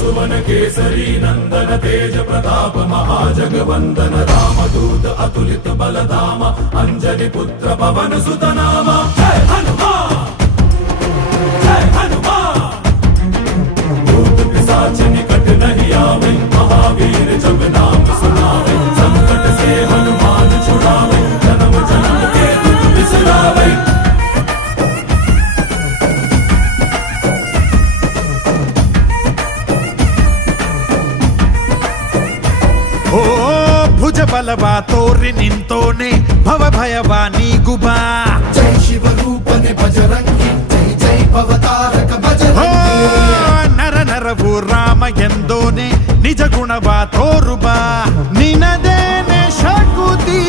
सुवन केसरी नंदन तेज प्रताप महाजगवंदन रामदूत अतुलित बलधाम अंजनी पुत्र पवन सुत नाम जय हनुमान जय हनुमान। भूत पिशाच निकट नहीं आवे महावीर जब नाम सुनावे संकट से हनुमान छुड़ावे जन्म जन्म के दुख बिसरावे। ಓ ಭುಜ ಬಲವ ತೋರಿ ನಿಂತೋನೆ ಭವ ಭಯವ ನೀಗುಬಾ ಜೈ ಶಿವ ರೂಪನೆ ಬಜರಂಗಿ ಜೈ ಜೈ ಭವತಾರಕ ಬಜರಂಗಿ ನರ ನರವು ರಾಮ ಎಂದೋನೆ ನಿಜ ಗುಣವ ತೋರುಬಾ ನಿನದೇನೆ ಶಕುತಿ